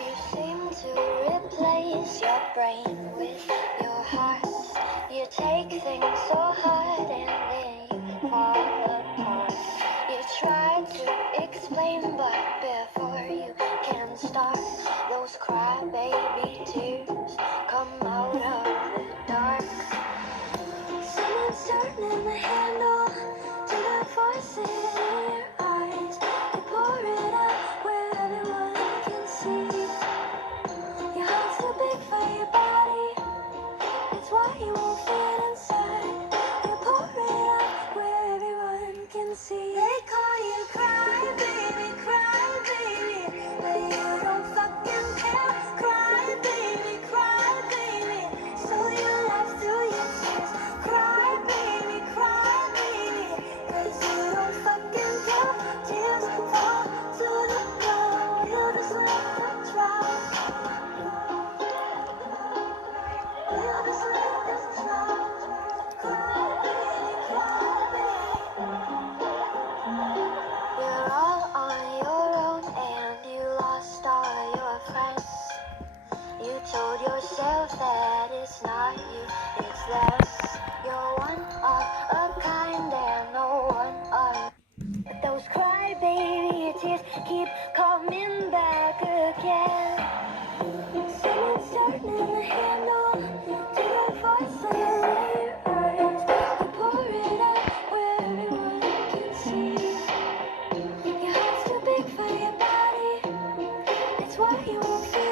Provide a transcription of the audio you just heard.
You seem to replace your brain with your heart. You take things so hard and then you fall apart. You try to explain, but before you can start, those crybaby tears come out of the dark. Someone's turning the handle to the voice in your eyes. You pour it out where everyone can see. Your heart's too big for your body, that's why you won't fit inside. You pour it out where everyone can see. They call you crybaby, crybaby, but you don't fucking care. Crybaby, crybaby, so you laugh through your tears. Crybaby, crybaby, 'cause you don't fucking care. Tears fall to the floor, you just let them drop. You just let them drop. Crybaby, crybaby. You're all on your own and you lost all your friends. You told yourself that it's not you, it's them. You're one of a kind and no one of. But those crybaby tears keep coming back again. Someone's turning the handle to your voice in your eyes. You pour it out where everyone can see. Your heart's too big for your body, that's why you won't feel